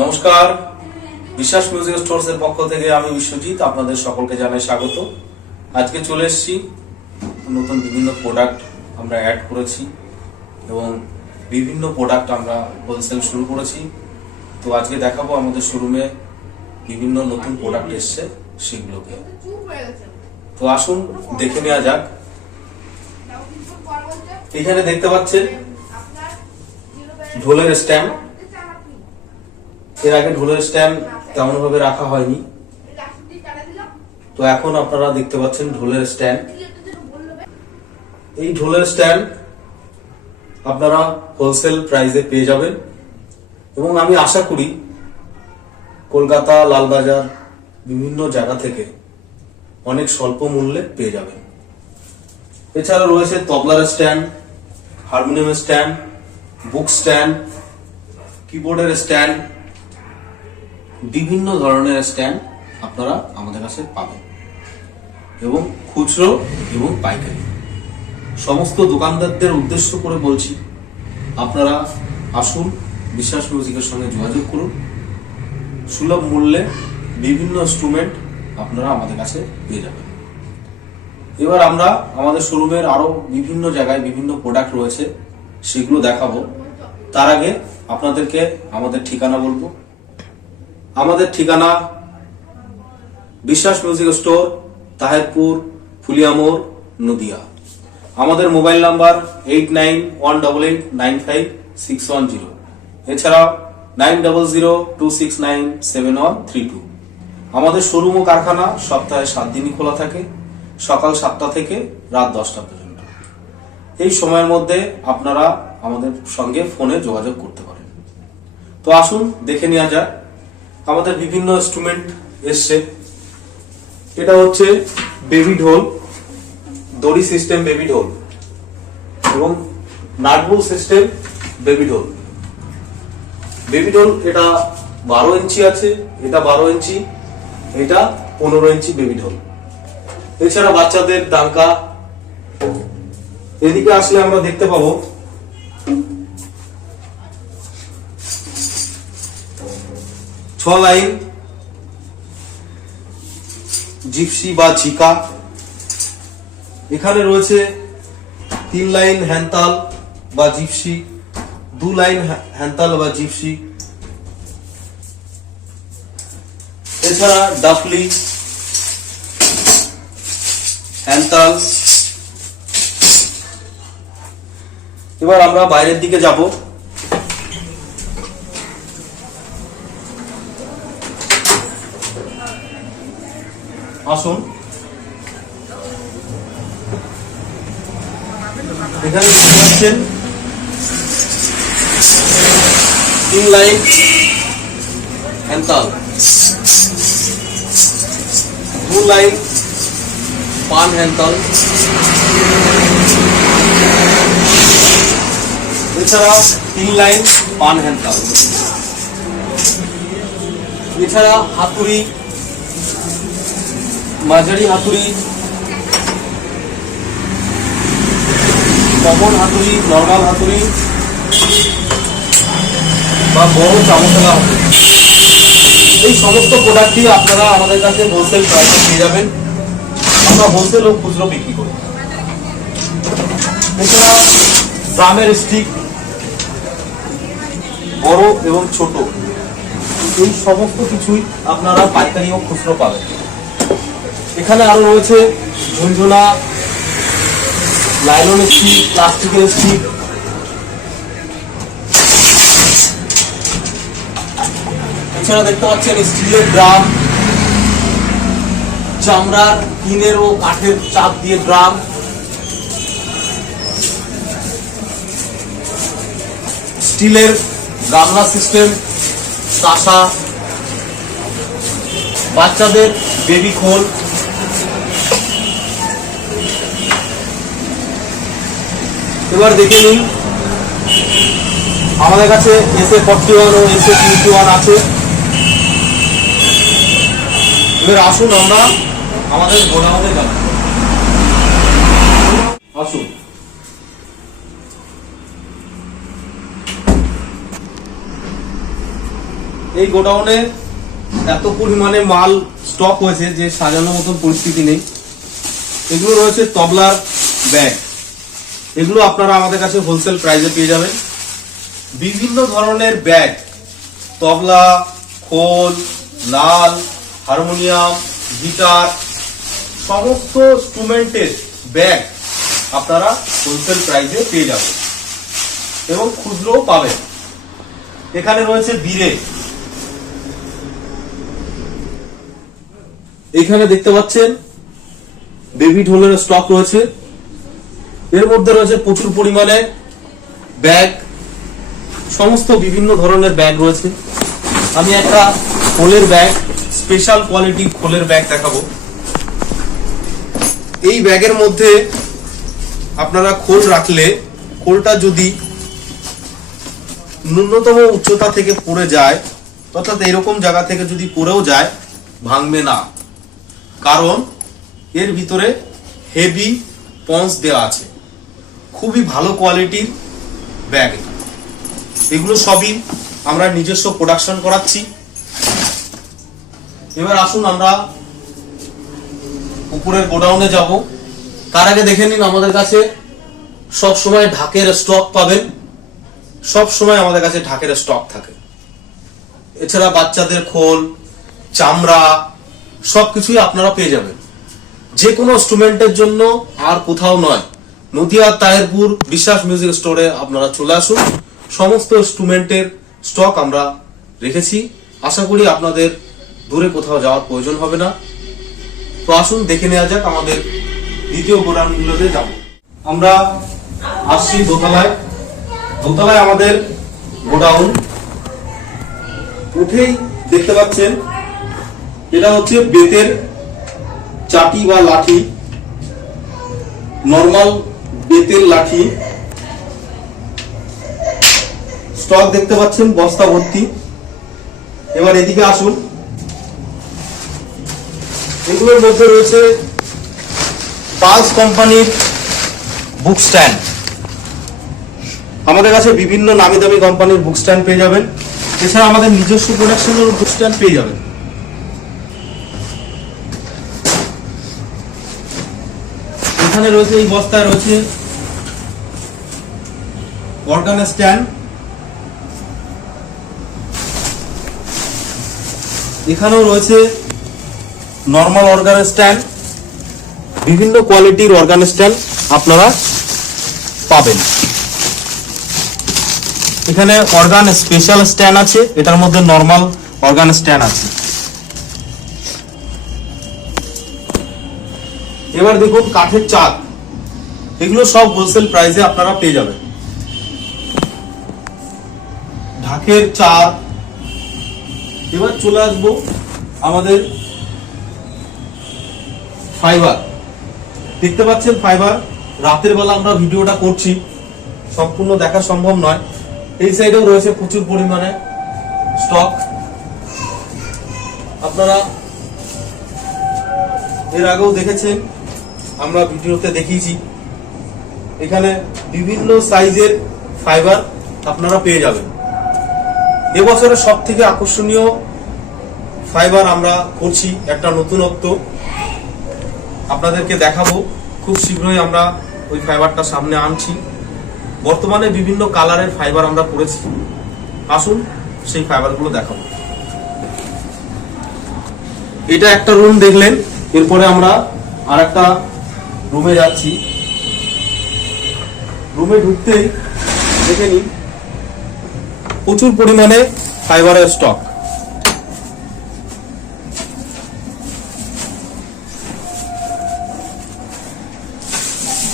নমস্কার। বিশ্বাস music stores এর পক্ষ থেকে আমি বিশ্বজিৎ, আপনাদের সকলকে জানাই স্বাগত। আজকে চলে এসেছি নতুন বিভিন্ন প্রোডাক্ট আমরা অ্যাড করেছি এবং বিভিন্ন প্রোডাক্ট আমরা হোলসেল শুরু করেছি। তো আজকে দেখাবো আমাদের শোরুমে বিভিন্ন নতুন প্রোডাক্ট এসছে সেগুলোকে। তো আসুন দেখে নেওয়া যাক। এখানে দেখতে পাচ্ছেন ঢোলের স্ট্যান্ড এর আগে ঢোলের স্ট্যান্ড তেমন ভাবে রাখা হয়নি। তো এখন আপনারা দেখতে পাচ্ছেন ঢোলের স্ট্যান্ড এই ঢোলের স্ট্যান্ড আপনারা হোলসেল প্রাইসে পেয়ে যাবেন। এবং আমি আশা করি কলকাতা, লালবাজার বিভিন্ন জায়গা থেকে অনেক স্বল্প মূল্যে পেয়ে যাবেন। এছাড়া রয়েছে তবলার stand harmonium stand book stand কিবোর্ডের স্ট্যান্ড বিভিন্ন ধরনের স্ট্যান্ড আপনারা আমাদের কাছে পাবেন। এবং খুচরো এবং পাইকারি। সমস্ত দোকানদারদের উদ্দেশ্য করে বলছি, আপনারা আসুন বিশ্বাস মিউজিকের সঙ্গে যোগাযোগ করুন। সুলভ মূল্যে বিভিন্ন ইনস্ট্রুমেন্ট আপনারা আমাদের কাছে পেয়ে যাবেন। এবার আমরা আমাদের শোরুমের আরও বিভিন্ন জায়গায় বিভিন্ন প্রোডাক্ট রয়েছে, সেগুলো দেখাবো। তার আগে আপনাদেরকে আমাদের ঠিকানা বলব। আমাদের ঠিকানা বিশ্বাস মিউজিক স্টোর, তাহেরপুর ফুলিয়ামোর নদিয়া। আমাদের mobile number eight nine one double eight nine five six one zero এছাড়া nine double zero two six nine seven one three two আমাদের শোরুম ও কারখানা সপ্তাহে সাত দিনই খোলা থাকে, সকাল সাতটা থেকে রাত দশটা পর্যন্ত। এই সময়ের মধ্যে আপনারা আমাদের সঙ্গে ফোনে যোগাযোগ করতে পারেন। তো আসুন, দেখে নেওয়া যাক আমাদের বিভিন্ন ইনস্ট্রুমেন্ট এসছে। এটা হচ্ছে বেবি ঢোল দড়ি সিস্টেম বেবি ঢোল এবং নাটবুল সিস্টেম বেবি ঢোল বেবি ঢোল এটা বারো ইঞ্চি আছে, এটা বারো ইঞ্চি, এটা পনেরো ইঞ্চি বেবি ঢোল এছাড়া বাচ্চাদের ডাঙ্কা এদিকে আসলে আমরা দেখতে পাবো ছ লাইন জিপসি বা ঝিকা এখানে রয়েছে তিন লাইন হ্যান্তাল বা জিপসি, দু লাইন হ্যা- হ্যান্তাল বা জিপসি। এছাড়া ডাফলি, হ্যান্তাল। এবার আমরা বাইরের দিকে যাব। আসুন। এখানে দেখতে পাচ্ছেন তিন লাইন হ্যান্তাল দু লাইন পান হ্যান্তাল এছাড়া তিন লাইন পান হ্যান্ডকাল এছাড়া হাতুড়ি মাঝারি হাতুড়ি, কমন হাতুড়ি নর্মাল হাতুড়ি বা বড় চামচলা হাতুড়ি। এই সমস্ত প্রোডাক্টই আপনারা আমাদের কাছে হোলসেল প্রাইসে পেয়ে যাবেন। আমরা হোলসেল ও খুচরো বিক্রি করি। এছাড়া ড্রামের স্টিক বড় এবং ছোট, এই সমস্ত কিছুই আপনারা পাইকারি ও খুচরো পাবেন। এখানে আরও রয়েছে ঝুনঝুনা লাইলন স্টিক, প্লাস্টিকের স্টিক। এছাড়া দেখতে পাচ্ছেন স্টিলের ড্রাম, চামড়ার টিনের ও কাঠের চাপ দিয়ে ড্রাম। স্টিলের গামলা সিস্টেম কাঁসা বাচ্চাদের বেবি খোল। এবার দেখে নিন। আমাদের কাছে এস এ ফর্টি ওয়ান ও এস এ টোয়েন্টি ওয়ান আছে। এবার আসুন আমরা আমাদের গোডাউনে যাব আসুন। এই গোডাউনে এত পরিমাণে মাল স্টক হয়েছে যে সাজানোর মতন পরিস্থিতি নেই। এগুলো রয়েছে তবলার ব্যাগ এগুলো আপনারা আমাদের কাছে হোলসেল প্রাইসে পেয়ে যাবেন। বিভিন্ন ধরনের ব্যাগ তবলা, খোল লাল হারমোনিয়াম, গিটার, সমস্ত ইনস্ট্রুমেন্টের ব্যাগ আপনারা হোলসেল প্রাইসে পেয়ে যাবেন এবং খুচরোও পাবেন। এখানে রয়েছে বিরে এখানে দেখতে পাচ্ছেন বেবি ঢোলের স্টক রয়েছে। এর মধ্যে রয়েছে প্রচুর পরিমাণে ব্যাগ, সমস্ত বিভিন্ন ধরনের ব্যাগ রয়েছে। আমি একটা খোলের ব্যাগ স্পেশাল কোয়ালিটি খোলের ব্যাগ দেখাবো। এই ব্যাগের মধ্যে আপনারা খোল রাখলে খোলটা যদি ন্যূনতম উচ্চতা থেকে পড়ে যায়, অর্থাৎ এরকম জায়গা থেকে যদি পড়েও যায়, ভাঙবে না। কারণ এর ভিতরে হেভি পন্স দেওয়া আছে। খুবই ভালো কোয়ালিটির ব্যাগ এগুলো সবই আমরা নিজস্ব প্রোডাকশন করাচ্ছি। এবার আসুন আমরা উপরের গোডাউনে যাব। তার আগে দেখে নিন আমাদের কাছে সব সময় ঢাকের স্টক পাবেন। সব সময় আমাদের কাছে ঢাকের স্টক থাকে। এছাড়া বাচ্চাদের খোল, চামড়া, সবকিছুই আপনারা পেয়ে যাবেন। যে কোনো ইনস্ট্রুমেন্টের জন্য আর কোথাও নয়। নদিয়া তাহেরপুর বিশ্বাস মিউজিক স্টোরে আপনারা চলে আসুন। সমস্ত ইনস্ট্রুমেন্টের স্টক আমরা রেখেছি। আশা করি আপনাদের দূরে কোথাও যাওয়ার প্রয়োজন হবে না। তো আসুন, দেখে নেওয়া যাক আমাদের দ্বিতীয় গোডাউনগুলোতে যাব। আমরা আসছি দোতলায়। দোতলায় আমাদের গোডাউন। উঠেই দেখতে পাচ্ছেন, এটা হচ্ছে বেতের চাটি বা লাঠি। নর্মাল বেতের লাঠি। স্টক দেখতে পাচ্ছেন, বস্তা ভর্তি। এবার এদিকে আসুন। এগুলোর মধ্যে রয়েছে পালস কোম্পানির বুক স্ট্যান্ড। আমাদের কাছে বিভিন্ন নামি দামি কোম্পানির বুক স্ট্যান্ড পেয়ে যাবেন। এছাড়া আমাদের নিজস্ব প্রোডাকশনের বুক স্ট্যান্ড পেয়ে যাবেন। এখানে রয়েছে, এই বস্তায় রয়েছে অর্গান স্ট্যান্ড। এখানেও রয়েছে নর্মাল অর্গান স্ট্যান্ড। বিভিন্ন কোয়ালিটির অর্গান স্ট্যান্ড আপনারা পাবেন। এখানে অর্গান স্পেশাল স্ট্যান্ড আছে, এটার মধ্যে নর্মাল অর্গান স্ট্যান্ড আছে। এবার দেখুন কাঠের চাক এগুলো সব হোলসেল প্রাইসে আপনারা পেয়ে যাবেন। ঢাকের চাক এবার চলে আসব আমাদের ফাইবার দেখতে পাচ্ছেন ফাইবার রাতের বেলা আমরা ভিডিওটা করছি। সম্পূর্ণ দেখা সম্ভব নয়। এই সাইডেও রয়েছে প্রচুর পরিমাণে স্টক আপনারা এর আগেও দেখেছেন আমরা ভিডিওতে দেখিয়েছি। এখানে বিভিন্ন সাইজের ফাইবার আপনারা পেয়ে যাবেন। এবছরের সব থেকে আকর্ষণীয় ফাইবার আমরা করছি একটা নতুনত্ব। আপনাদেরকে দেখাবো, খুব শীঘ্রই আমরা ওই ফাইবারটা সামনে আনছি। বর্তমানে বিভিন্ন কালারের ফাইবার আমরা করেছি। আসুন সেই ফাইবারগুলো দেখাবো। এটা একটা রুম দেখলেন, এরপরে আমরা আর একটা রুমে যাচ্ছি। রুমে ঢুকতেই দেখে নিন, প্রচুর পরিমাণে ফাইবারের স্টক।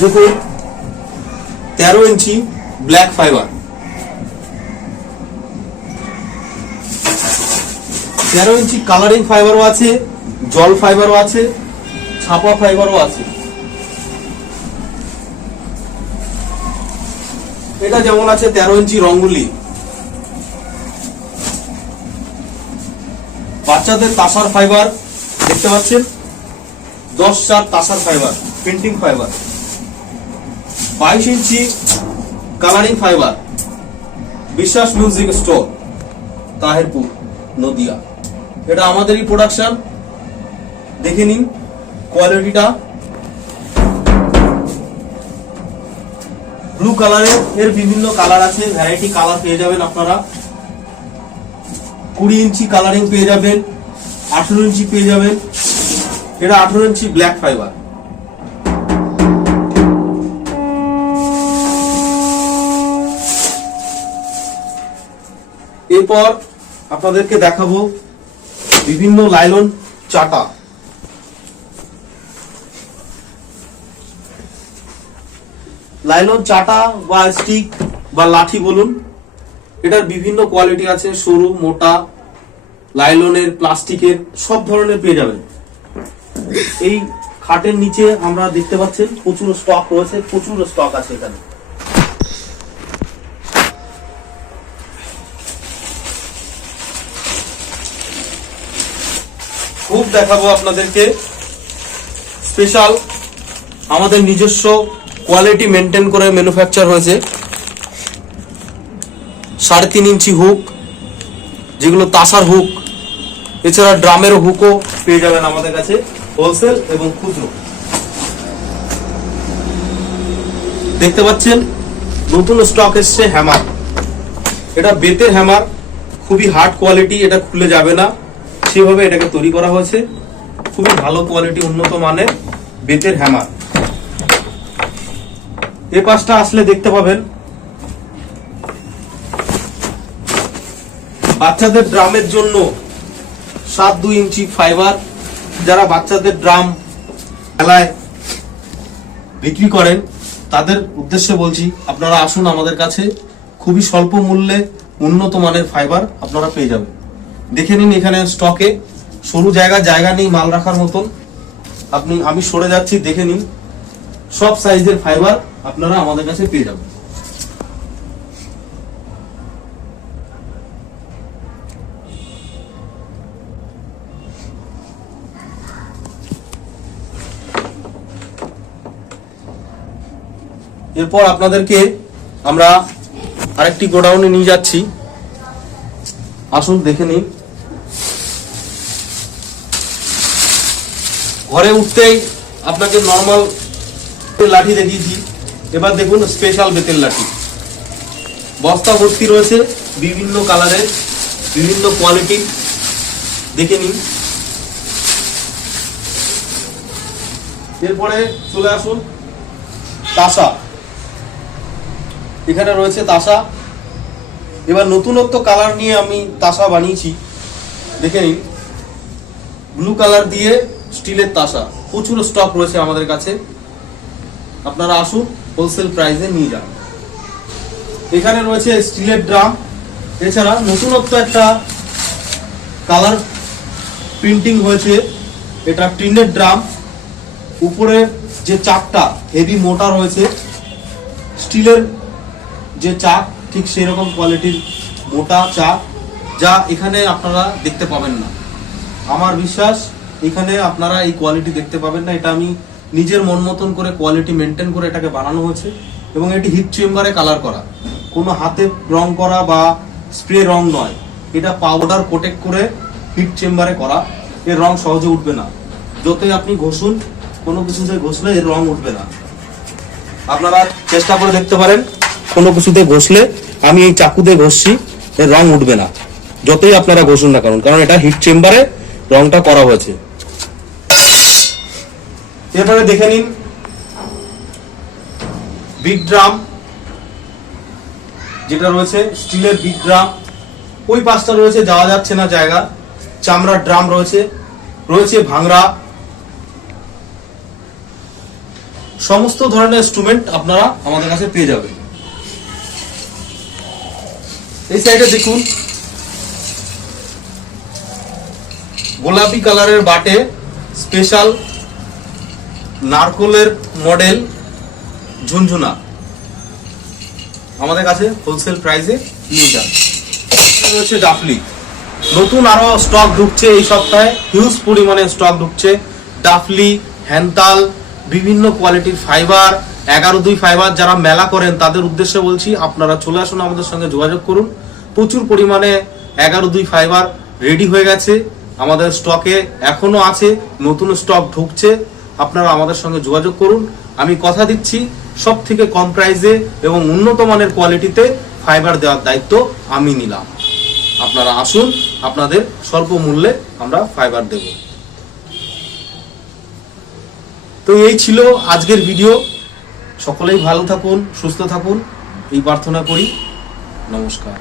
দেখুন, তেরো ইঞ্চি ব্ল্যাক ফাইবার। তেরো ইঞ্চি কালারিং ফাইবারও আছে, জল ফাইবারও আছে, ছাপা ফাইবারও আছে। এটা যেমন আছে তেরো ইঞ্চি রঙ্গুলি। বাচ্চাদের তাসার ফাইবার দেখতে পাচ্ছেন? দশ চার তাসার ফাইবার প্রিন্টিং ফাইবার বাইশ ইঞ্চি colouring fibre Biswas music store Taherpur, Nadia. এটা আমাদেরই প্রোডাকশন দেখে নিন কোয়ালিটিটা ব্লু কালারের এর বিভিন্ন কালার আছে ভ্যারাইটি কালার পেয়ে যাবেন আপনারা। কুড়ি ইঞ্চি কালারিং পেয়ে যাবেন, আঠেরো ইঞ্চি পেয়ে যাবেন। এটা আঠেরো ইঞ্চি ব্ল্যাক ফাইবার এরপর আপনাদেরকে দেখাবো বিভিন্ন লাইলন চাটা লাইলন, চাটা বা স্টিক বা লাঠি বলুন, এটার বিভিন্ন কোয়ালিটি আছে, সরু, মোটা, লাইলনের, প্লাস্টিকের, সব ধরনের পেয়ে যাবেন। এই খাটের নিচে আমরা দেখতে পাচ্ছেন প্রচুর স্টক রয়েছে, প্রচুর স্টক আছে এখানে। খুব দেখাবো আপনাদেরকে। স্পেশাল, আমাদের নিজস্ব কোয়ালিটি মেনটেন করে ম্যানুফ্যাকচার হয়েছে। সাড়ে তিন ইঞ্চি হুক যেগুলো তাসার হুক এছাড়া ড্রামেরও হুকও পেয়ে যাবেন আমাদের কাছে হোলসেল এবং খুচরো। দেখতে পাচ্ছেন, নতুন স্টক এসছে হ্যামার এটা বেতের হ্যামার খুবই হার্ড কোয়ালিটি এটা খুলে যাবে না। সেভাবে এটাকে তৈরি করা হয়েছে। খুবই ভালো কোয়ালিটি উন্নত মানের বেতের হ্যামার এ পাশটা আসলে দেখতে পাবেন। বাচ্চাদের ড্রামের জন্য সাত দুই ইঞ্চি ফাইবার, যারা বাচ্চাদের ড্রাম খেলায় বিক্রি করেন, তাদের উদ্দেশ্যে বলছি, আপনারা আসুন আমাদের কাছে। খুবই স্বল্প মূল্যে উন্নত মানের ফাইবার আপনারা পেয়ে যাবেন। দেখে নিন এখানে স্টকে। সরু জায়গা জায়গা নেই মাল রাখার মতন। আপনি, আমি সরে যাচ্ছি, দেখে নিন। সব সাইজের ফাইবার আপনারা আমাদের কাছে পেয়ে যাবেন। এরপর আপনাদেরকে আমরা আরেকটি গোডাউনে নিয়ে যাচ্ছি। আসুন, দেখে নিন। ঘরে উঠতেই আপনাকে নর্মাল লাঠি দেখিয়েছি। এবার দেখুন স্পেশাল বেতের লাঠি। বস্তা ভর্তি রয়েছে বিভিন্ন কালারের, বিভিন্ন কোয়ালিটি দেখে নিন। এরপরে চলে আসুন তাসা। এখানে রয়েছে তাসা। এবার নতুনত্ব কালার নিয়ে আমি তাসা বানিয়েছি। দেখে নিন। ব্লু কালার দিয়ে স্টিলের তাসা। প্রচুর স্টক রয়েছে আমাদের কাছে। আপনারা আসুন হোলসেল প্রাইসে নিয়ে যান। এখানে রয়েছে স্টিলের ড্রাম, এছাড়া নতুনত্ব একটা কালার প্রিন্টিং হয়েছে, এটা টিনের ড্রাম। উপরে যে চাকটা হেভি মোটা রয়েছে, স্টিলের যে চাক ঠিক সেই রকম কোয়ালিটির মোটা চাক যা এখানে আপনারা দেখতে পাবেন না। আমার বিশ্বাস, এখানে আপনারা এই কোয়ালিটি দেখতে পাবেন না, এটা আমি নিজের মন মতন করে কোয়ালিটি মেনটেন করে এটাকে বানানো হয়েছে এবং এটি হিট চেম্বারে কালার করা। কোনো হাতে রং করা বা স্প্রে রং নয়। এটা পাউডার কোটেক করে হিট চেম্বারে করা। এর রং সহজে উঠবে না। যতই আপনি ঘষুন, কোনো কিছুতে ঘষলে এর রং উঠবে না। আপনারা চেষ্টা করে দেখতে পারেন, কোনো কিছুতে ঘষলে আমি এই চাকুতে ঘষছি, এর রং উঠবে না। যতই আপনারা ঘষুন না কারণ কারণ এটা হিট চেম্বারে রংটা করা হয়েছে। এরপরে দেখে নিন। বিগ ড্রাম যেটা রয়েছে স্টিলের বিগ ড্রাম ওই পাশটা রয়েছে, যাওয়া যাচ্ছে না জায়গা। চামড়ার ড্রাম রয়েছে রয়েছে ভাংরা সমস্ত ধরনের ইনস্ট্রুমেন্ট আপনারা আমাদের কাছে পেয়ে যাবেন। এই সাইডে দেখুন। গোলাপি কালারের বাটে স্পেশাল নারকোলের মডেল ঝুনঝুনা। আমাদের কাছে হোলসেল প্রাইসে নিয়ে যান। হচ্ছে ডাফলি নতুন আরও স্টক ঢুকছে এই সপ্তাহে হিউজ পরিমাণে স্টক ঢুকছে। ডাফলি হ্যান্তাল বিভিন্ন কোয়ালিটির ফাইবার এগারো দুই ফাইবার যারা মেলা করেন, তাদের উদ্দেশ্যে বলছি আপনারা চলে আসুন আমাদের সঙ্গে যোগাযোগ করুন। প্রচুর পরিমাণে এগারো দুই ফাইবার রেডি হয়ে গেছে। আমাদের স্টকে এখনও আছে, নতুন স্টক ঢুকছে। আপনারা আমাদের সঙ্গে যোগাযোগ করুন। আমি কথা দিচ্ছি সব থেকে কম প্রাইসে এবং উন্নত মানের কোয়ালিটিতে ফাইবার দেওয়ার দায়িত্ব আমি নিলাম। আপনারা আসুন, আপনাদের স্বল্প মূল্যে আমরা ফাইবার দেব। তো এই ছিল আজকের ভিডিও সকলেই ভালো থাকুন, সুস্থ থাকুন, এই প্রার্থনা করি। নমস্কার।